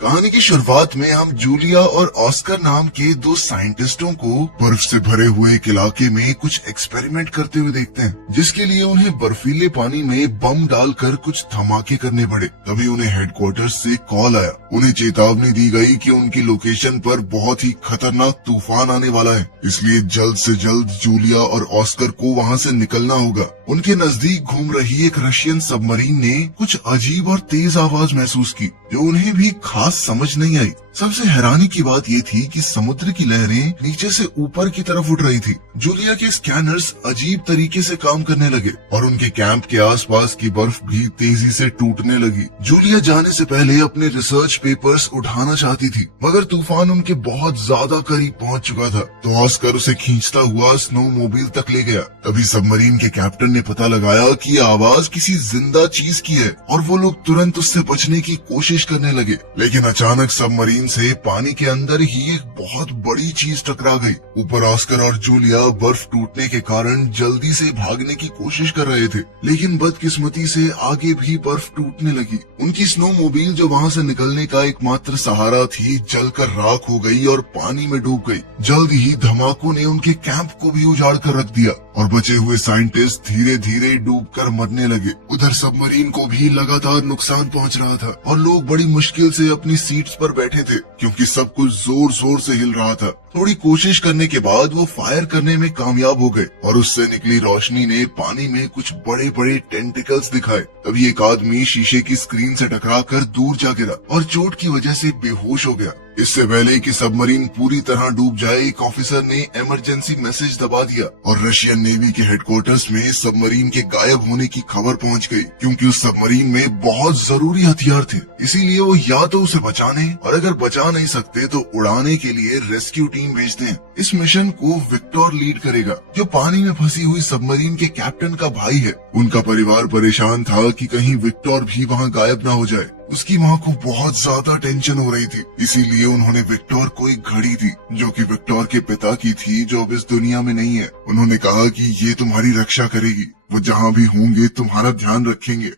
कहानी की शुरुआत में हम जूलिया और ऑस्कर नाम के दो साइंटिस्टों को बर्फ से भरे हुए एक इलाके में कुछ एक्सपेरिमेंट करते हुए देखते हैं, जिसके लिए उन्हें बर्फीले पानी में बम डालकर कुछ धमाके करने पड़े। तभी उन्हें हेडक्वार्टर्स से कॉल आया। उन्हें चेतावनी दी गई कि उनकी लोकेशन पर बहुत ही खतरनाक तूफान आने वाला है, इसलिए जल्द से जल्द जूलिया और ऑस्कर को वहाँ से निकलना होगा। उनके नजदीक घूम रही एक रशियन सबमरीन ने कुछ अजीब और तेज आवाज महसूस की, जो उन्हें भी खास समझ नहीं आई। सबसे हैरानी की बात ये थी कि समुद्र की लहरें नीचे से ऊपर की तरफ उठ रही थी। जूलिया के स्कैनर्स अजीब तरीके से काम करने लगे और उनके कैंप के आसपास की बर्फ भी तेजी से टूटने लगी। जूलिया जाने से पहले अपने रिसर्च पेपर्स उठाना चाहती थी, मगर तूफान उनके बहुत ज्यादा करीब पहुंच चुका था, तो ऑस्कर उसे खींचता हुआ स्नो मोबिल तक ले गया। तभी सबमरीन के कैप्टन ने पता लगाया कि ये आवाज किसी जिंदा चीज की है और वो लोग तुरंत उससे बचने की कोशिश करने लगे। लेकिन अचानक सबमरीन से पानी के अंदर ही एक बहुत बड़ी चीज टकरा गई। ऊपर ऑस्कर और जूलिया बर्फ टूटने के कारण जल्दी से भागने की कोशिश कर रहे थे, लेकिन बदकिस्मती से आगे भी बर्फ टूटने लगी। उनकी स्नो मोबिल जो वहाँ से निकलने का एकमात्र सहारा थी, जलकर राख हो गई और पानी में डूब गई। जल्द ही धमाकों ने उनके कैंप को भी उजाड़ कर रख दिया और बचे हुए साइंटिस्ट धीरे धीरे डूबकर मरने लगे। उधर सबमरीन को भी लगातार नुकसान पहुंच रहा था और लोग बड़ी मुश्किल से अपनी सीट्स पर बैठे थे, क्योंकि सब कुछ जोर जोर से हिल रहा था। थोड़ी कोशिश करने के बाद वो फायर करने में कामयाब हो गए और उससे निकली रोशनी ने पानी में कुछ बड़े बड़े टेंटिकल्स दिखाए। तभी एक आदमी शीशे की स्क्रीन से टकराकर दूर जा गिरा और चोट की वजह से बेहोश हो गया। इससे पहले कि सबमरीन पूरी तरह डूब जाए, एक ऑफिसर ने इमरजेंसी मैसेज दबा दिया और रशियन नेवी के हेडक्वार्टर्स में सबमरीन के गायब होने की खबर पहुंच गई, क्योंकि उस सबमरीन में बहुत जरूरी हथियार थे। इसीलिए वो या तो उसे बचाने और अगर बचा नहीं सकते तो उड़ाने के लिए रेस्क्यू टीम भेजते हैं। इस मिशन को विक्टर लीड करेगा, जो पानी में फंसी हुई सबमरीन के कैप्टन का भाई है। उनका परिवार परेशान था कि कहीं विक्टर भी वहाँ गायब न हो जाए। उसकी माँ को बहुत ज्यादा टेंशन हो रही थी, इसीलिए उन्होंने विक्टर को एक घड़ी दी, जो कि विक्टर के पिता की थी, जो अब इस दुनिया में नहीं है। उन्होंने कहा कि ये तुम्हारी रक्षा करेगी, वो जहाँ भी होंगे तुम्हारा ध्यान रखेंगे।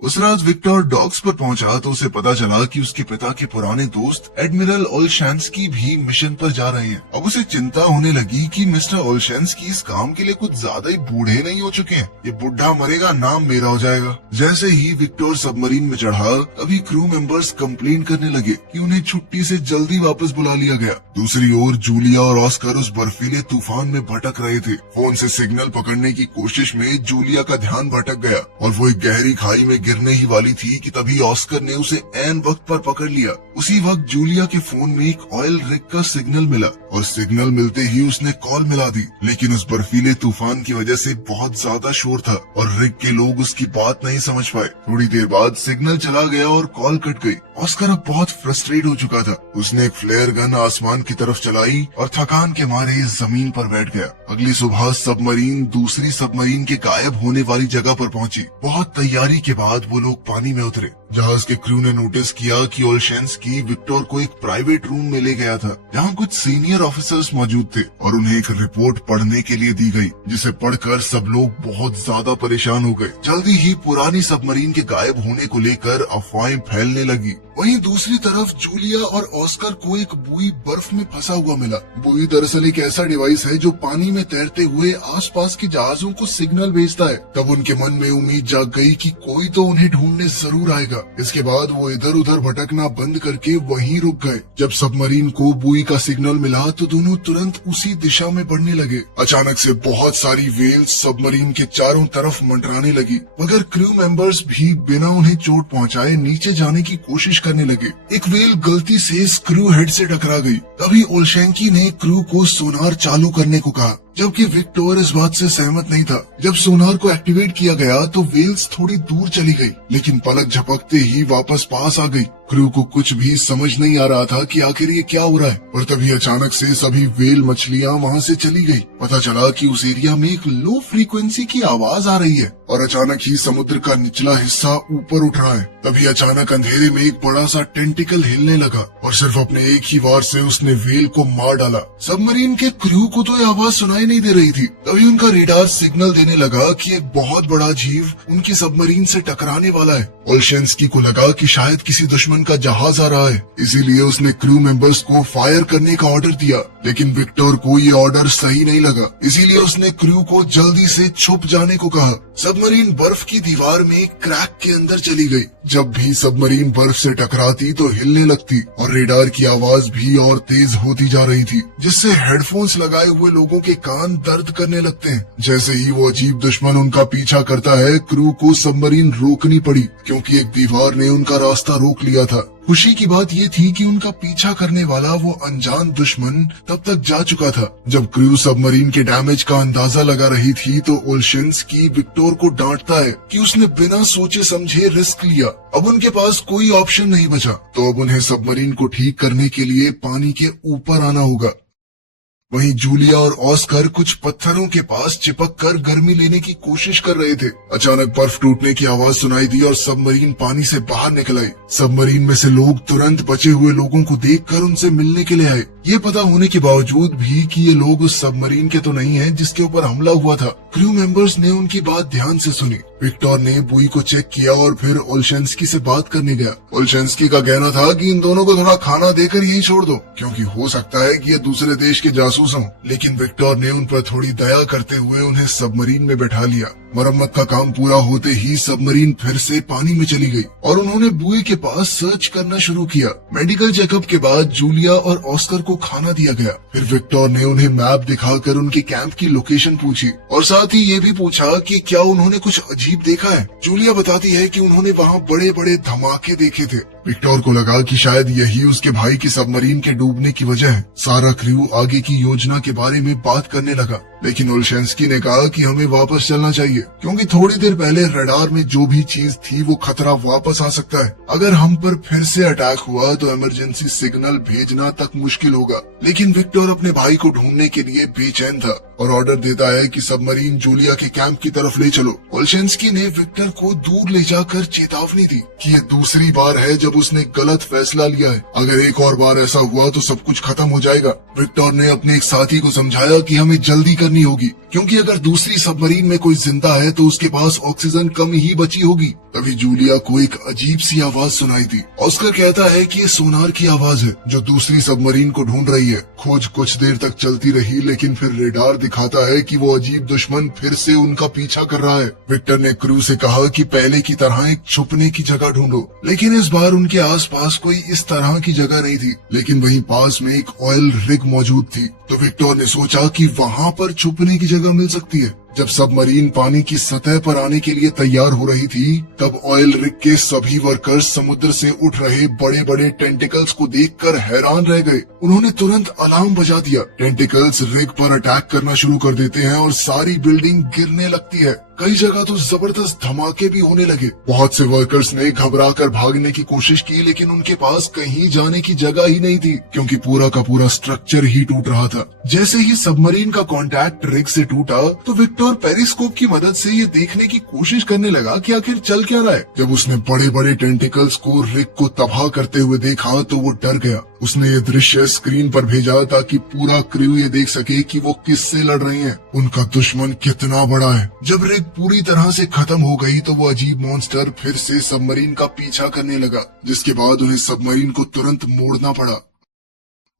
उस रात विक्टर डॉक्स पर पहुंचा तो उसे पता चला कि उसके पिता के पुराने दोस्त एडमिरल ओलशैंस्की भी मिशन पर जा रहे हैं। अब उसे चिंता होने लगी कि मिस्टर ओलशैंस्की इस काम के लिए कुछ ज्यादा ही बूढ़े नहीं हो चुके हैं। ये बुढ़ा मरेगा, नाम मेरा हो जाएगा। जैसे ही विक्टर सबमरीन में चढ़ा, तभी क्रू मेंबर्स कंप्लेन करने लगे कि उन्हें छुट्टी से जल्दी वापस बुला लिया गया। दूसरी ओर जूलिया और ऑस्कर उस बर्फीले तूफान में भटक रहे थे। फोन से सिग्नल पकड़ने की कोशिश में जूलिया का ध्यान भटक गया और वो एक गहरी खाई में गिरने ही वाली थी कि तभी ऑस्कर ने उसे ऐन वक्त पर पकड़ लिया। उसी वक्त जूलिया के फोन में एक ऑयल रिग का सिग्नल मिला और सिग्नल मिलते ही उसने कॉल मिला दी, लेकिन उस बर्फीले तूफान की वजह से बहुत ज्यादा शोर था और रिग के लोग उसकी बात नहीं समझ पाए। थोड़ी देर बाद सिग्नल चला गया और कॉल कट गई। ऑस्कर अब बहुत फ्रस्ट्रेट हो चुका था। उसने एक फ्लेयर गन आसमान की तरफ चलाई और थकान के मारे जमीन पर बैठ गया। अगली सुबह सबमरीन दूसरी सबमरीन के गायब होने वाली जगह पर पहुंची। बहुत तैयारी के बाद वो लोग पानी में उतरे। जहाज के क्रू ने नोटिस किया कि ओलशैंस्की विक्टर को एक प्राइवेट रूम में ले गया था, जहां कुछ सीनियर ऑफिसर्स मौजूद थे और उन्हें एक रिपोर्ट पढ़ने के लिए दी गई, जिसे पढ़कर सब लोग बहुत ज्यादा परेशान हो गए। जल्दी ही पुरानी सबमरीन के गायब होने को लेकर अफवाहें फैलने लगी। वहीं दूसरी तरफ जूलिया और ऑस्कर को एक बुई बर्फ में फंसा हुआ मिला। बुई दरअसल एक ऐसा डिवाइस है जो पानी में तैरते हुए आसपास के जहाजों को सिग्नल भेजता है। तब उनके मन में उम्मीद जाग गई कि कोई तो उन्हें ढूंढने जरूर आएगा। इसके बाद वो इधर उधर भटकना बंद करके वहीं रुक गए। जब सबमरीन को बुई का सिग्नल मिला तो दोनों तुरंत उसी दिशा में बढ़ने लगे। अचानक से बहुत सारी वेल्स सबमरीन के चारों तरफ मंडराने लगी, मगर क्रू मेंबर्स भी बिना उन्हें चोट पहुंचाए नीचे जाने की कोशिश करने लगे। एक वेल गलती से स्क्रू हेड से टकरा गई। तभी ओलशैंकी ने क्रू को सोनार चालू करने को कहा, जबकि विक्टर इस बात से सहमत नहीं था। जब सोनार को एक्टिवेट किया गया तो वेल्स थोड़ी दूर चली गई, लेकिन पलक झपकते ही वापस पास आ गई। क्रू को कुछ भी समझ नहीं आ रहा था कि आखिर ये क्या हो रहा है। और तभी अचानक से सभी वेल मछलियां वहां से चली गई। पता चला कि उस एरिया में एक लो फ्रीक्वेंसी की आवाज आ रही है और अचानक ही समुद्र का निचला हिस्सा ऊपर उठ रहा है। तभी अचानक अंधेरे में एक बड़ा सा टेंटिकल हिलने लगा और सिर्फ अपने एक ही वार से उसने वेल को मार डाला। सबमरीन के क्रू को तो ये आवाज सुनाई नहीं दे रही थी। तभी उनका रेडार सिग्नल देने लगा कि एक बहुत बड़ा जीव उनकी सबमरीन से टकराने वाला है। ओलशैंस्की को लगा कि शायद किसी दुश्मन दुश्मन का जहाज आ रहा है, इसीलिए उसने क्रू मेंबर्स को फायर करने का ऑर्डर दिया। लेकिन विक्टर को ये ऑर्डर सही नहीं लगा, इसीलिए उसने क्रू को जल्दी से छुप जाने को कहा। सबमरीन बर्फ की दीवार में क्रैक के अंदर चली गई। जब भी सबमरीन बर्फ से टकराती तो हिलने लगती और रेडार की आवाज भी और तेज होती जा रही थी, जिससे हेडफोन्स लगाए हुए लोगों के कान दर्द करने लगते हैं। जैसे ही वो अजीब दुश्मन उनका पीछा करता है, क्रू को सबमरीन रोकनी पड़ी क्योंकि एक दीवार ने उनका रास्ता रोक लिया था। खुशी की बात ये थी कि उनका पीछा करने वाला वो अनजान दुश्मन तब तक जा चुका था। जब क्रू सबमरीन के डैमेज का अंदाजा लगा रही थी तो ओल्शेंस्की विक्टर को डांटता है कि उसने बिना सोचे समझे रिस्क लिया। अब उनके पास कोई ऑप्शन नहीं बचा, तो अब उन्हें सबमरीन को ठीक करने के लिए पानी के ऊपर आना होगा। वहीं जूलिया और ऑस्कर कुछ पत्थरों के पास चिपक कर गर्मी लेने की कोशिश कर रहे थे। अचानक बर्फ टूटने की आवाज सुनाई दी और सबमरीन पानी से बाहर निकल आई। सबमरीन में से लोग तुरंत बचे हुए लोगों को देखकर उनसे मिलने के लिए आए। ये पता होने के बावजूद भी कि ये लोग उस सबमरीन के तो नहीं हैं जिसके ऊपर हमला हुआ था। क्रू मेंबर्स ने उनकी बात ध्यान से सुनी। विक्टर ने बुई को चेक किया और फिर ओल्शेंस्की से बात करने गया। ओल्शेंस्की का कहना था कि इन दोनों को थोड़ा खाना देकर यहीं छोड़ दो, क्योंकि हो सकता है कि ये दूसरे देश के जासूस हों। लेकिन विक्टर ने उन पर थोड़ी दया करते हुए उन्हें सबमरीन में बैठा लिया। मरम्मत का काम पूरा होते ही सबमरीन फिर से पानी में चली गई और उन्होंने बुए के पास सर्च करना शुरू किया। मेडिकल चेकअप के बाद जूलिया और ऑस्कर को खाना दिया गया। फिर विक्टर ने उन्हें मैप दिखाकर उनके कैंप की लोकेशन पूछी और साथ ही ये भी पूछा कि क्या उन्होंने कुछ अजीब देखा है। जूलिया बताती है कि उन्होंने वहाँ बड़े बड़े धमाके देखे थे। विक्टर को लगा कि शायद यही उसके भाई की सबमरीन के डूबने की वजह है। सारा क्रू आगे की योजना के बारे में बात करने लगा, लेकिन ओल्शेंस्की ने कहा कि हमें वापस चलना चाहिए क्योंकि थोड़ी देर पहले रडार में जो भी चीज थी वो खतरा वापस आ सकता है। अगर हम पर फिर से अटैक हुआ तो इमरजेंसी सिग्नल भेजना तक मुश्किल होगा। लेकिन विक्टर अपने भाई को ढूंढने के लिए बेचैन था और ऑर्डर देता है कि सबमरीन जूलिया के कैंप की तरफ ले चलो। ओल्शेंस्की ने विक्टर को दूर ले जाकर चेतावनी दी कि ये दूसरी बार है जब उसने गलत फैसला लिया है। अगर एक और बार ऐसा हुआ तो सब कुछ खत्म हो जाएगा। विक्टर ने अपने एक साथी को समझाया कि हमें जल्दी करनी होगी क्योंकि अगर दूसरी सबमरीन में कोई जिंदा है तो उसके पास ऑक्सीजन कम ही बची होगी। तभी जूलिया को एक अजीब सी आवाज सुनाई दी। ऑस्कर कहता है कि ये सोनार की आवाज है जो दूसरी सबमरीन को ढूंढ रही है। खोज कुछ देर तक चलती रही, लेकिन फिर रेडार दिखाता है कि वो अजीब दुश्मन फिर से उनका पीछा कर रहा है। विक्टर ने क्रू से कहा कि पहले की तरह एक छुपने की जगह ढूंढो, लेकिन इस बार उनके आसपास कोई इस तरह की जगह नहीं थी। लेकिन वहीं पास में एक ऑयल रिग मौजूद थी, तो विक्टर ने सोचा कि वहाँ पर छुपने की जगह मिल सकती है। जब सबमरीन पानी की सतह पर आने के लिए तैयार हो रही थी, तब ऑयल रिग के सभी वर्कर्स समुद्र से उठ रहे बड़े बड़े टेंटिकल्स को देखकर हैरान रह गए। उन्होंने तुरंत अलार्म बजा दिया। टेंटिकल्स रिग पर अटैक करना शुरू कर देते हैं और सारी बिल्डिंग गिरने लगती है। कई जगह तो जबरदस्त धमाके भी होने लगे। बहुत से वर्कर्स ने घबराकर भागने की कोशिश की, लेकिन उनके पास कहीं जाने की जगह ही नहीं थी क्योंकि पूरा का पूरा स्ट्रक्चर ही टूट रहा था। जैसे ही सबमरीन का कांटेक्ट रिग से टूटा तो विक्टर पेरिस्कोप की मदद से ये देखने की कोशिश करने लगा कि आखिर चल क्या रहा है। जब उसने बड़े बड़े टेंटिकल्स को रिग को तबाह करते हुए देखा तो वो डर गया। उसने ये दृश्य स्क्रीन पर भेजा ताकि पूरा क्रू ये देख सके कि वो किससे लड़ रही हैं, उनका दुश्मन कितना बड़ा है। जब रिग पूरी तरह से खत्म हो गई तो वो अजीब मॉन्स्टर फिर से सबमरीन का पीछा करने लगा, जिसके बाद उन्हें सबमरीन को तुरंत मोड़ना पड़ा।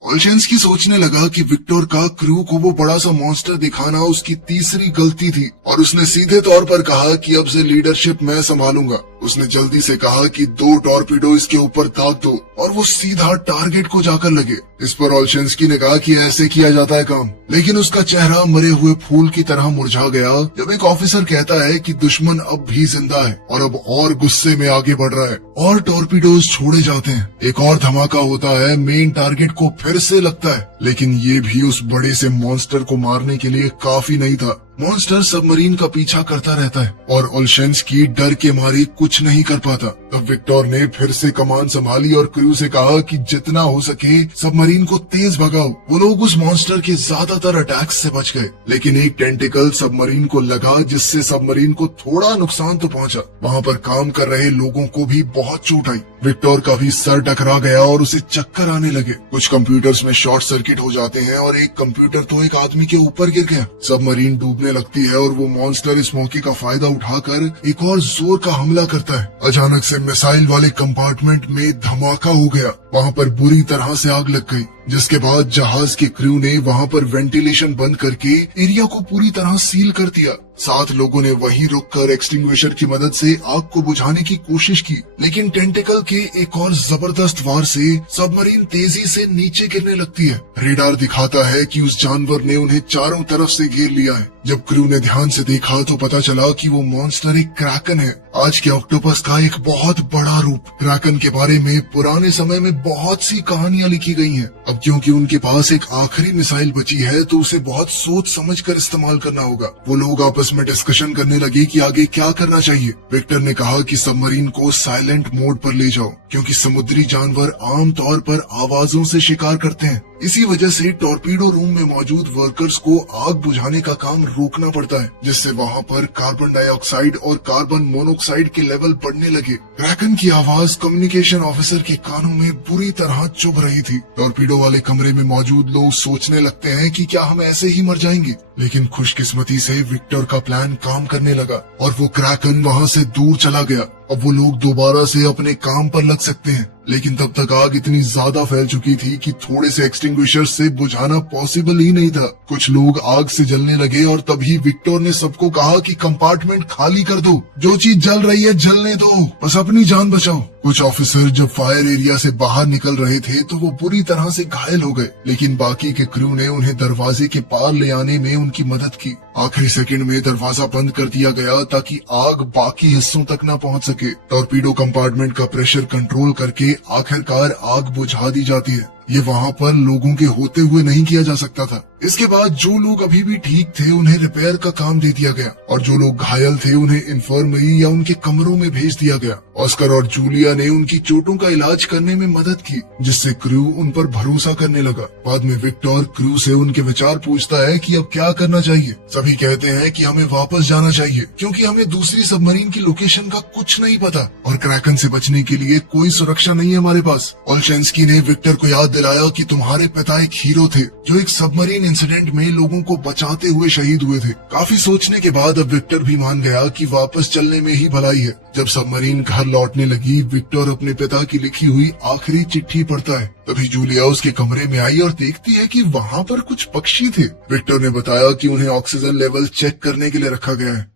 ओल्शेंस्की सोचने लगा कि विक्टर का क्रू को वो बड़ा सा मॉन्स्टर दिखाना उसकी तीसरी गलती थी और उसने सीधे तौर पर कहा कि अब से लीडरशिप मैं संभालूंगा। उसने जल्दी से कहा कि 2 टॉर्पीडो इसके ऊपर दाग दो और वो सीधा टारगेट को जाकर लगे। इस पर ओल्शेंस्की ने कहा कि ऐसे किया जाता है काम, लेकिन उसका चेहरा मरे हुए फूल की तरह मुरझा गया जब एक ऑफिसर कहता है कि दुश्मन अब भी जिंदा है और अब और गुस्से में आगे बढ़ रहा है और टॉर्पीडोज छोड़े जाते हैं। एक और धमाका होता है, मेन टारगेट को फिर से लगता है, लेकिन ये भी उस बड़े से मॉन्स्टर को मारने के लिए काफी नहीं था। मॉन्स्टर सबमरीन का पीछा करता रहता है और ओल्शेंस्की डर के मारे कुछ नहीं कर पाता। तब विक्टर ने फिर से कमान संभाली और क्रू से कहा कि जितना हो सके सबमरीन को तेज भगाओ। वो लोग उस मॉन्स्टर के ज्यादातर अटैक्स से बच गए, लेकिन एक टेंटिकल सबमरीन को लगा जिससे सबमरीन को थोड़ा नुकसान तो पहुंचा। वहाँ पर काम कर रहे लोगों को भी बहुत चोट आई। विक्टर का भी सर टकरा गया और उसे चक्कर आने लगे। कुछ कंप्यूटर्स में शॉर्ट सर्किट हो जाते हैं और एक कंप्यूटर तो एक आदमी के ऊपर गिर गया। सबमरीन डूबने लगती है और वो मॉन्स्टर इस मौके का फायदा उठाकर एक और जोर का हमला करता है। अचानक से मिसाइल वाले कंपार्टमेंट में धमाका हो गया। वहाँ पर बुरी तरह से आग लग गई, जिसके बाद जहाज के क्रू ने वहाँ पर वेंटिलेशन बंद करके एरिया को पूरी तरह सील कर दिया। 7 लोगों ने वहीं रुककर एक्सटिंग्विशर की मदद से आग को बुझाने की कोशिश की, लेकिन टेंटिकल के एक और जबरदस्त वार से सबमरीन तेजी से नीचे गिरने लगती है। रेडार दिखाता है कि उस जानवर ने उन्हें चारों तरफ से घेर लिया है। जब क्रू ने ध्यान से देखा तो पता चला कि वो मॉन्स्टर एक क्रैकन है, आज के ऑक्टोपस का एक बहुत बड़ा रूप। क्रैकन के बारे में पुराने समय में बहुत सी कहानियां लिखी गई हैं। अब क्योंकि उनके पास एक आखिरी मिसाइल बची है तो उसे बहुत सोच समझ कर इस्तेमाल करना होगा। वो लोग आपस में डिस्कशन करने लगे कि आगे क्या करना चाहिए। विक्टर ने कहा कि सबमरीन को साइलेंट मोड पर ले जाओ, क्योंकि समुद्री जानवर आमतौर पर आवाजों से शिकार करते हैं। इसी वजह से टॉर्पीडो रूम में मौजूद वर्कर्स को आग बुझाने का काम रोकना पड़ता है, जिससे वहाँ पर कार्बन डाइऑक्साइड और कार्बन मोनोऑक्साइड के लेवल बढ़ने लगे। क्रैकन की आवाज कम्युनिकेशन ऑफिसर के कानों में बुरी तरह चुभ रही थी। टॉर्पीडो वाले कमरे में मौजूद लोग सोचने लगते हैं कि क्या हम ऐसे ही मर जाएंगे, लेकिन खुशकिस्मती से विक्टर का प्लान काम करने लगा और वो क्रैकन वहाँ से दूर चला गया। अब वो लोग दोबारा से अपने काम पर लग सकते हैं, लेकिन तब तक आग इतनी ज्यादा फैल चुकी थी कि थोड़े से एक्सटिंग्विशर से बुझाना पॉसिबल ही नहीं था। कुछ लोग आग से जलने लगे और तभी विक्टर ने सबको कहा कि कंपार्टमेंट खाली कर दो, जो चीज जल रही है जलने दो, बस अपनी जान बचाओ। कुछ ऑफिसर जब फायर एरिया से बाहर निकल रहे थे तो वो बुरी तरह से घायल हो गए, लेकिन बाकी के क्रू ने उन्हें दरवाजे के पार ले आने में उनकी मदद की। आखिरी सेकंड में दरवाजा बंद कर दिया गया ताकि आग बाकी हिस्सों तक न पहुंच सके। टॉर्पीडो कंपार्टमेंट का प्रेशर कंट्रोल करके आखिरकार आग बुझा दी जाती है। ये वहाँ पर लोगों के होते हुए नहीं किया जा सकता था। इसके बाद जो लोग अभी भी ठीक थे उन्हें रिपेयर का काम दे दिया गया और जो लोग घायल थे उन्हें इन्फर्मरी या उनके कमरों में भेज दिया गया। ऑस्कर और जूलिया ने उनकी चोटों का इलाज करने में मदद की, जिससे क्रू उन पर भरोसा करने लगा। बाद में विक्टर क्रू से उनके विचार पूछता है कि अब क्या करना चाहिए। सभी कहते हैं कि हमें वापस जाना चाहिए, क्योंकि हमें दूसरी सबमरीन की लोकेशन का कुछ नहीं पता और क्रैकन से बचने के लिए कोई सुरक्षा नहीं है हमारे पास। ओल्शेंस्की ने विक्टर को याद दिलाया कि तुम्हारे पिता एक हीरो थे जो एक सबमरीन इंसिडेंट में लोगों को बचाते हुए शहीद हुए थे। काफी सोचने के बाद अब विक्टर भी मान गया कि वापस चलने में ही भलाई है। जब सबमरीन घर लौटने लगी, विक्टर अपने पिता की लिखी हुई आखिरी चिट्ठी पढ़ता है। तभी जूलिया उसके कमरे में आई और देखती है कि वहाँ पर कुछ पक्षी थे। विक्टर ने बताया कि उन्हें ऑक्सीजन लेवल चेक करने के लिए रखा गया है।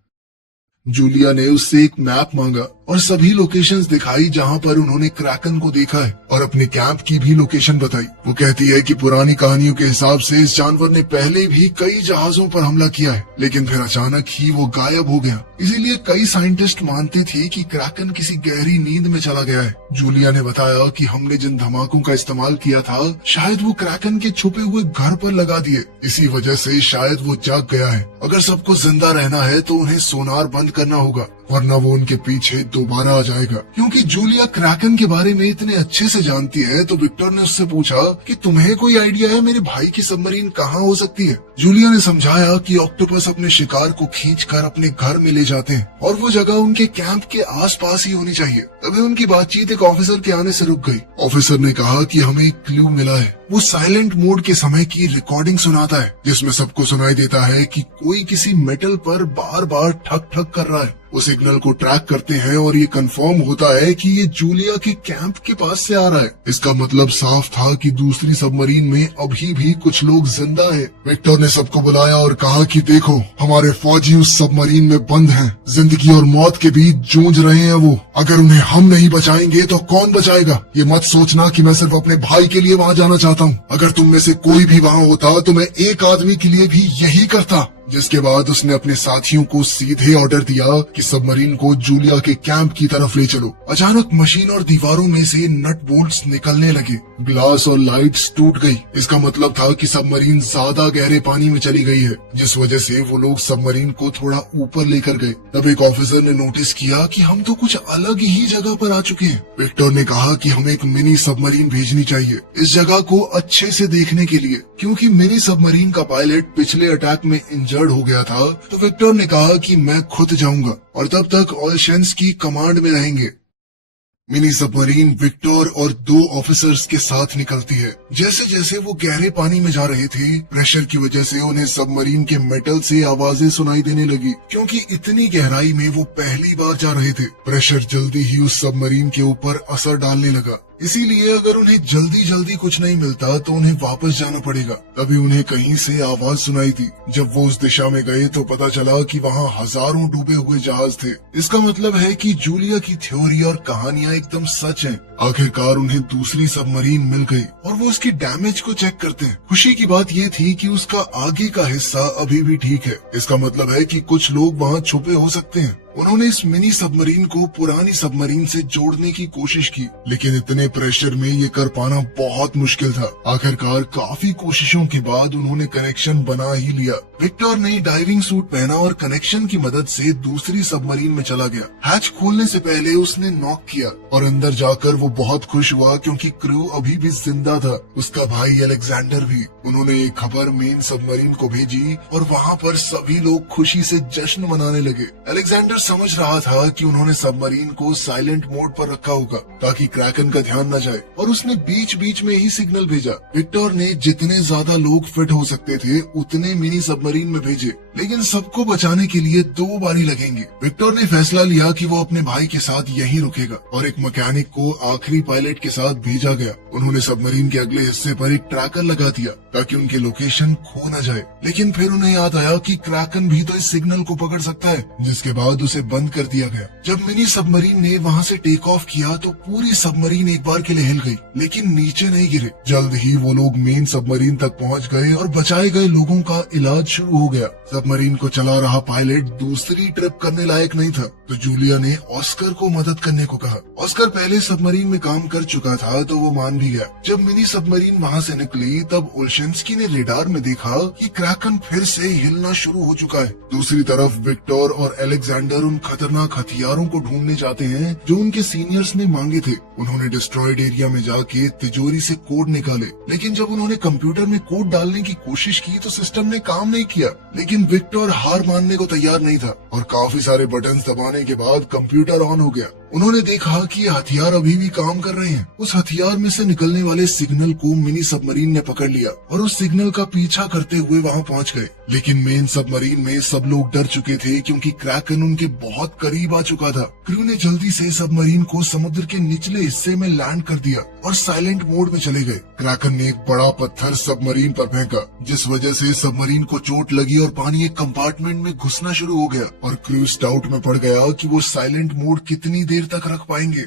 जूलिया ने उससे एक मैप मांगा और सभी लोकेशंस दिखाई जहां पर उन्होंने क्रैकन को देखा है और अपने कैंप की भी लोकेशन बताई। वो कहती है कि पुरानी कहानियों के हिसाब से इस जानवर ने पहले भी कई जहाजों पर हमला किया है, लेकिन फिर अचानक ही वो गायब हो गया। इसीलिए कई साइंटिस्ट मानते थे कि क्रैकन किसी गहरी नींद में चला गया है। जूलिया ने बताया कि हमने जिन धमाकों का इस्तेमाल किया था शायद वो क्रैकन के छुपे हुए घर पर लगा दिए, इसी वजह से शायद वो जाग गया है। अगर सबको जिंदा रहना है तो उन्हें सोनार बंद करना होगा, वरना वो उनके पीछे दोबारा आ जाएगा। क्योंकि जूलिया क्रैकन के बारे में इतने अच्छे से जानती है तो विक्टर ने उससे पूछा कि तुम्हें कोई आइडिया है मेरे भाई की सबमरीन कहाँ हो सकती है। जूलिया ने समझाया कि ऑक्टोपस अपने शिकार को खींचकर अपने घर में ले जाते हैं और वो जगह उनके कैंप के आसपास ही होनी चाहिए। तभी उनकी बातचीत एक ऑफिसर के आने से रुक गई। ऑफिसर ने कहा कि हमें एक क्लू मिला है। वो साइलेंट मोड के समय की रिकॉर्डिंग सुनाता है, जिसमें सबको सुनाई देता है कि कोई किसी मेटल पर बार बार ठक ठक कर रहा है। वो सिग्नल को ट्रैक करते हैं और ये कंफर्म होता है कि ये जूलिया के कैंप के पास से आ रहा है। इसका मतलब साफ था कि दूसरी सबमरीन में अभी भी कुछ लोग जिंदा हैं। विक्टर ने सबको बुलाया और कहा कि देखो, हमारे फौजी उस सबमरीन में बंद हैं, जिंदगी और मौत के बीच जूझ रहे हैं। वो अगर उन्हें हम नहीं बचाएंगे तो कौन बचाएगा। ये मत सोचना कि मैं सिर्फ अपने भाई के लिए वहाँ जाना चाहता हूँ। अगर तुम में से कोई भी वहाँ होता तो मैं एक आदमी के लिए भी यही करता। जिसके बाद उसने अपने साथियों को सीधे ऑर्डर दिया कि सबमरीन को जूलिया के कैंप की तरफ ले चलो। अचानक मशीन और दीवारों में से नट बोल्ट्स निकलने लगे, ग्लास और लाइट्स टूट गई। इसका मतलब था कि सबमरीन ज्यादा गहरे पानी में चली गई है, जिस वजह से वो लोग सबमरीन को थोड़ा ऊपर लेकर गए। तब एक ऑफिसर ने नोटिस किया कि हम तो कुछ अलग ही जगह पर आ चुके हैं। विक्टर ने कहा कि हमें एक मिनी सबमरीन भेजनी चाहिए इस जगह को अच्छे से देखने के लिए, क्योंकि मिनी सबमरीन का पायलट पिछले अटैक में इंजर्ड हो गया था। तो विक्टर ने कहा कि मैं खुद जाऊंगा और तब तक ओल्शेंस्की कमांड में रहेंगे। मिनी सबमरीन विक्टर और 2 ऑफिसर्स के साथ निकलती है। जैसे जैसे वो गहरे पानी में जा रहे थे, प्रेशर की वजह से उन्हें सबमरीन के मेटल से आवाजें सुनाई देने लगी, क्योंकि इतनी गहराई में वो पहली बार जा रहे थे। प्रेशर जल्दी ही उस सबमरीन के ऊपर असर डालने लगा, इसीलिए अगर उन्हें जल्दी जल्दी कुछ नहीं मिलता तो उन्हें वापस जाना पड़ेगा। तभी उन्हें कहीं से आवाज सुनाई थी। जब वो उस दिशा में गए तो पता चला कि वहाँ हजारों डूबे हुए जहाज थे। इसका मतलब है कि जूलिया की थ्योरी और कहानियां एकदम सच हैं। आखिरकार उन्हें दूसरी सबमरीन मिल गई और वो उसकी डैमेज को चेक करते हैं। खुशी की बात ये थी कि उसका आगे का हिस्सा अभी भी ठीक है। इसका मतलब है कि कुछ लोग वहाँ छुपे हो सकते हैं। उन्होंने इस मिनी सबमरीन को पुरानी सबमरीन से जोड़ने की कोशिश की, लेकिन इतने प्रेशर में ये कर पाना बहुत मुश्किल था। आखिरकार काफी कोशिशों के बाद उन्होंने कनेक्शन बना ही लिया। विक्टर ने डाइविंग सूट पहना और कनेक्शन की मदद से दूसरी सबमरीन में चला गया। हैच खोलने से पहले उसने नॉक किया और अंदर जाकर वो बहुत खुश हुआ, क्योंकि क्रू अभी भी जिंदा था, उसका भाई अलेक्जेंडर भी। उन्होंने एक खबर मेन सबमरीन को भेजी और वहाँ पर सभी लोग खुशी से जश्न मनाने लगे। अलेक्जेंडर समझ रहा था कि उन्होंने सबमरीन को साइलेंट मोड पर रखा होगा ताकि क्रैकन का ध्यान न जाए, और उसने बीच बीच में ही सिग्नल भेजा। विक्टर ने जितने ज्यादा लोग फिट हो सकते थे उतने मिनी सबमरीन में भेजे, लेकिन सबको बचाने के लिए 2 बारी लगेंगे। विक्टर ने फैसला लिया कि वो अपने भाई के साथ यहीं रुकेगा और एक मैकेनिक को आखिरी पायलट के साथ भेजा गया। उन्होंने सबमरीन के अगले हिस्से पर एक ट्रैकर लगा दिया ताकि उनकी लोकेशन खो न जाए, लेकिन फिर उन्हें याद आया कि क्रैकन भी तो इस सिग्नल को पकड़ सकता है, जिसके बाद उसे बंद कर दिया गया। जब मिनी सबमरीन ने वहाँ से टेक ऑफ किया तो पूरी सबमरीन एक बार के लिए हिल गई, लेकिन नीचे नहीं गिरे। जल्द ही वो लोग मेन सबमरीन तक पहुँच गए और बचाए गए लोगों का इलाज शुरू हो गया। सबमरीन को चला रहा पायलट दूसरी ट्रिप करने लायक नहीं था, तो जूलिया ने ऑस्कर को मदद करने को कहा। ऑस्कर पहले सबमरीन में काम कर चुका था, तो वो मान भी गया। जब मिनी सबमरीन वहाँ से निकली तब ओल्शेंस्की ने रेडार में देखा कि क्रैकन फिर से हिलना शुरू हो चुका है। दूसरी तरफ विक्टर और अलेक्जेंडर उन खतरनाक हथियारों को ढूंढने जाते हैं जो उनके सीनियर्स ने मांगे थे। उन्होंने डिस्ट्रॉयड एरिया में जाके तिजोरी से कोड निकाले, लेकिन जब उन्होंने कंप्यूटर में कोड डालने की कोशिश की तो सिस्टम ने काम नहीं किया। लेकिन विक्टर हार मानने को तैयार नहीं था और काफी सारे बटन्स दबाने के बाद कंप्यूटर ऑन हो गया। उन्होंने देखा कि ये हथियार अभी भी काम कर रहे हैं। उस हथियार में से निकलने वाले सिग्नल को मिनी सबमरीन ने पकड़ लिया और उस सिग्नल का पीछा करते हुए वहाँ पहुँच गए। लेकिन मेन सबमरीन में सब लोग डर चुके थे, क्योंकि क्रैकन उनके बहुत करीब आ चुका था। क्रू ने जल्दी से सबमरीन को समुद्र के निचले हिस्से में लैंड कर दिया और साइलेंट मोड में चले गए। क्रैकन ने एक बड़ा पत्थर सबमरीन पर फेंका, जिस वजह से सबमरीन को चोट लगी और पानी एक कंपार्टमेंट में घुसना शुरू हो गया और क्रू डाउट में पड़ गया कि वो साइलेंट मोड कितनी देर तक रख पाएंगे।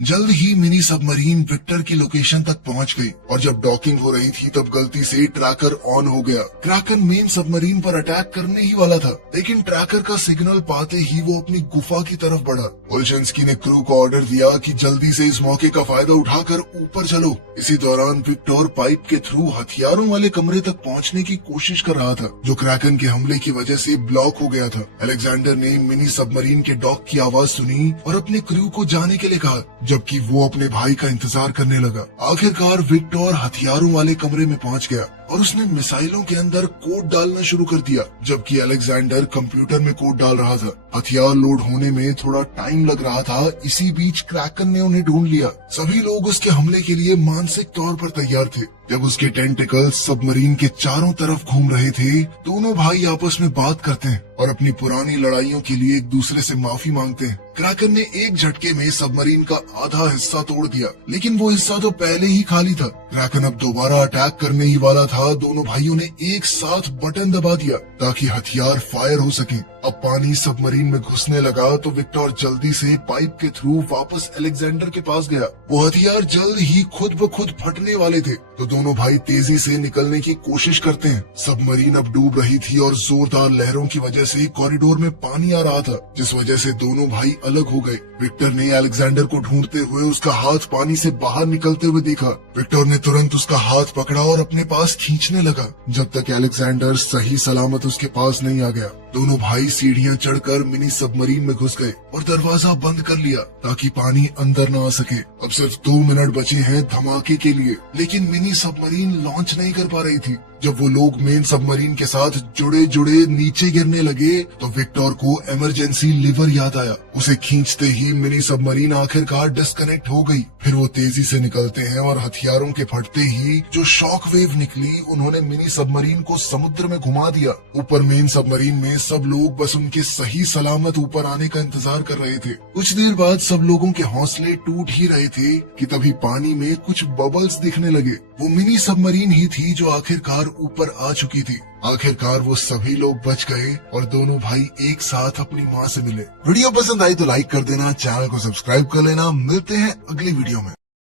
जल्द ही मिनी सबमरीन विक्टर की लोकेशन तक पहुंच गई और जब डॉकिंग हो रही थी तब गलती से ट्रैकर ऑन हो गया। क्रैकन मेन सबमरीन पर अटैक करने ही वाला था, लेकिन ट्रैकर का सिग्नल पाते ही वो अपनी गुफा की तरफ बढ़ा। ओल्शेंस्की ने क्रू को ऑर्डर दिया कि जल्दी से इस मौके का फायदा उठाकर ऊपर चलो। इसी दौरान विक्टर पाइप के थ्रू हथियारों वाले कमरे तक पहुँचने की कोशिश कर रहा था, जो क्रैकन के हमले की वजह से ब्लॉक हो गया था। अलेक्जेंडर ने मिनी सबमरीन के डॉक की आवाज सुनी और अपने क्रू को जाने के लिए कहा, जबकि वो अपने भाई का इंतजार करने लगा। आखिरकार विक्टर हथियारों वाले कमरे में पहुंच गया और उसने मिसाइलों के अंदर कोड डालना शुरू कर दिया, जबकि अलेक्जेंडर कंप्यूटर में कोड डाल रहा था। हथियार लोड होने में थोड़ा टाइम लग रहा था। इसी बीच क्रैकन ने उन्हें ढूंढ लिया। सभी लोग उसके हमले के लिए मानसिक तौर पर तैयार थे। जब उसके टेंटिकल्स सबमरीन के चारों तरफ घूम रहे थे, दोनों भाई आपस में बात करते हैं और अपनी पुरानी लड़ाइयों के लिए एक दूसरे से माफी मांगते हैं। क्रैकन ने एक झटके में सबमरीन का आधा हिस्सा तोड़ दिया, लेकिन वो हिस्सा तो पहले ही खाली था। क्रैकन अब दोबारा अटैक करने ही वाला था। दोनों भाइयों ने एक साथ बटन दबा दिया ताकि हथियार फायर हो सके। अब पानी सबमरीन में घुसने लगा तो विक्टर जल्दी से पाइप के थ्रू वापस अलेक्जेंडर के पास गया। वो हथियार जल्द ही खुद ब खुद फटने वाले थे, तो दोनों भाई तेजी से निकलने की कोशिश करते हैं। सबमरीन अब डूब रही थी और जोरदार लहरों की वजह से कॉरिडोर में पानी आ रहा था, जिस वजह से दोनों भाई अलग हो गए। विक्टर ने अलेक्जेंडर को ढूंढते हुए उसका हाथ पानी से बाहर निकलते हुए देखा। विक्टर ने तुरंत उसका हाथ पकड़ा और अपने पास खींचने लगा, जब तक अलेक्जेंडर सही सलामत उसके पास नहीं आ गया। दोनों भाई सीढ़ियां चढ़कर मिनी सबमरीन में घुस गए और दरवाजा बंद कर लिया ताकि पानी अंदर न आ सके। अब सिर्फ 2 मिनट बचे हैं धमाके के लिए, लेकिन मिनी सबमरीन लॉन्च नहीं कर पा रही थी। जब वो लोग मेन सबमरीन के साथ जुड़े जुड़े नीचे गिरने लगे तो विक्टर को इमरजेंसी लीवर याद आया। उसे खींचते ही मिनी सबमरीन आखिरकार डिस्कनेक्ट हो गई। फिर वो तेजी से निकलते हैं और हथियारों के फटते ही जो शॉक वेव निकली उन्होंने मिनी सबमरीन को समुद्र में घुमा दिया। ऊपर मेन सबमरीन में सब लोग बस उनके सही सलामत ऊपर आने का इंतजार कर रहे थे। कुछ देर बाद सब लोगों के हौसले टूट ही रहे थे कि तभी पानी में कुछ बबल्स दिखने लगे। वो मिनी सबमरीन ही थी जो आखिरकार ऊपर आ चुकी थी। आखिरकार वो सभी लोग बच गए और दोनों भाई एक साथ अपनी माँ से मिले। वीडियो पसंद आई तो लाइक कर देना, चैनल को सब्सक्राइब कर लेना। मिलते हैं अगली वीडियो में।